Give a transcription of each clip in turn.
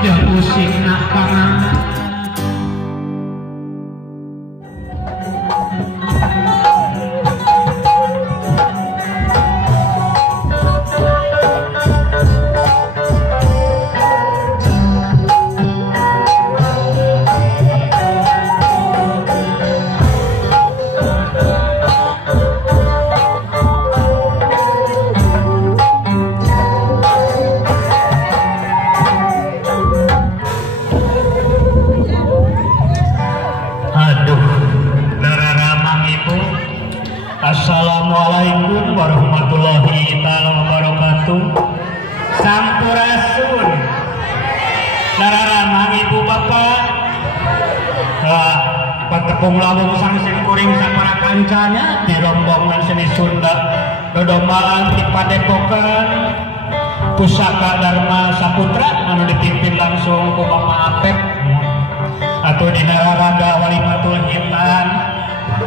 jeung usingna pangangan. Assalamualaikum warahmatullahi ta'ala wabarakatuh. Sampurasun Nararamang ibu bapak, patepung lawung sangsin kuring sapara kancanya di rombongan seni Sunda dodomaan di Padepokan Pusaka Dharma Saputra anu dipimpin langsung ku Bapak Apep atau di Nararaga Walimatul Hitan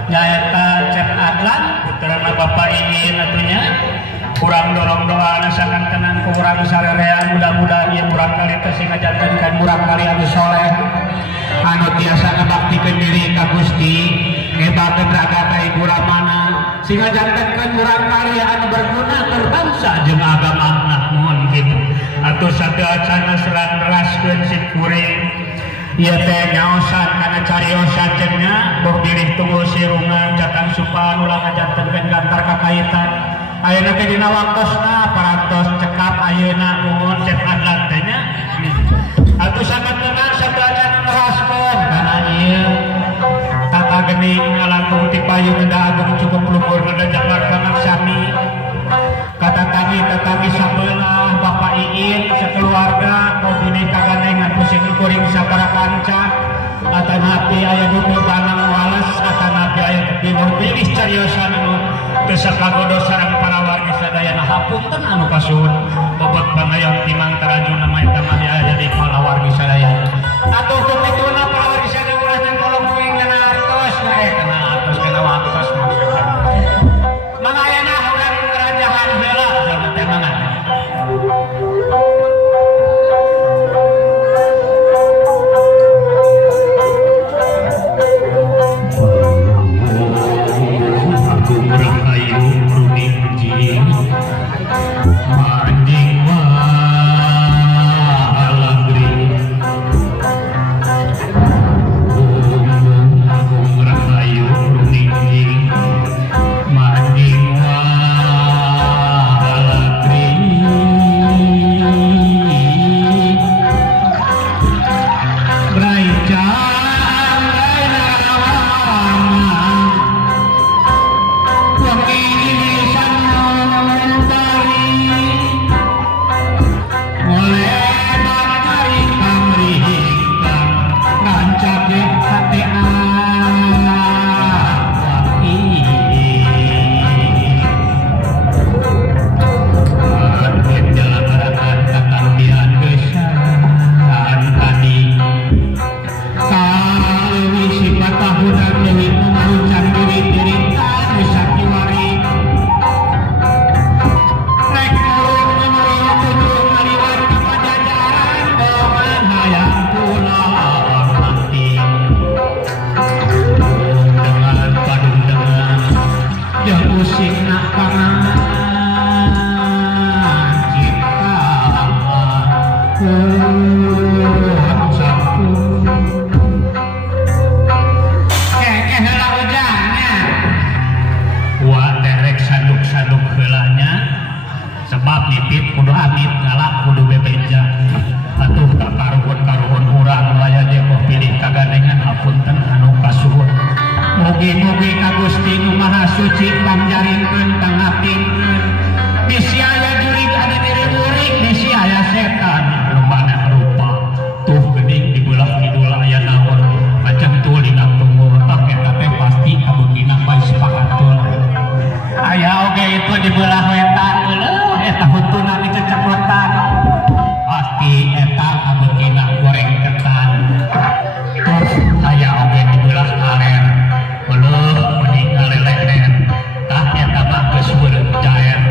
nyaeta Cep Adlan puterana Bapak ingin atunya kurang dorong doa nasakan tenang kurang sarerean mudah-mudahan ieu murang kali teh sing ngajantenkeun murang kali anu soleh anu tiasa ngabaktikeun diri ka Gusti ngebakeun raga ka Ibu Ramana sing ngajantenkeun murang kali anu berguna keur bangsa jeung agamana mohon kitu atuh sadeacana serang raskeun si kuring ieu teh nyaosan kana cariosan cenah boh bilih tunggul sirungan jatang supan ulah ngajantenkeun gantar kakaitan ayeuna teh dina waktosna parantos cekap ayeuna nuhun Cep Adlan teh nya atuh sangat tenang sadrajana nuraskeun kana ieu tata geuning ngalangkung ti payung Enda Agung cukup luhur nada Jakarta Naksami tatanggi sabelah Bapak Iin sekeluarga mau bini kaganengan pusing kuring sapara kanca atanapi aya dudu banang walas atanapi aya timur pilih cariosan anu teu sakagodo sareng para wargi sadayana hapunten anu kasuhun bobot pangayon timang tarajuna maeta mah aya di para wargi sadayana atuh kumituna para wargi sadayana ulah nyangkolong kuing kana artos kana artos kana waktos maksudna mangayana urang kerajahan heula jalma teh mangan Mugi-mugi ka Gusti Nu Maha Suci panjaringkeun pangapingkeun bisi aya jurig anu diri-uring bisi aya setan nu mana rupa tuh geuning dibelah kidul aya naon macam tulingan tunggu tak eta teh pasti abukina bae sepakatul aya oge itu dibelah wetan eta hutuna diceceplotan pasti eta abukina goreng ketan terus aya oge dibelah aler meninggal leleh tah eta mah geus beureuh jaer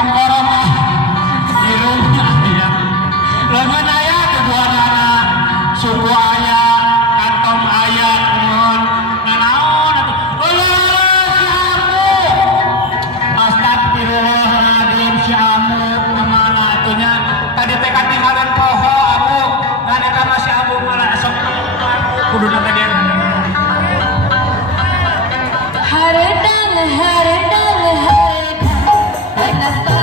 korong-korong di rumah ya. Lengan aya kebuahanana suku aya kantong aya mun nanaon atuh si Amu astagfirullahaladzim si Amu kemana atunya tadi teh katinggalan poho Amu ngadeka mah si Amu malah sok kuduna teh dia haredang panas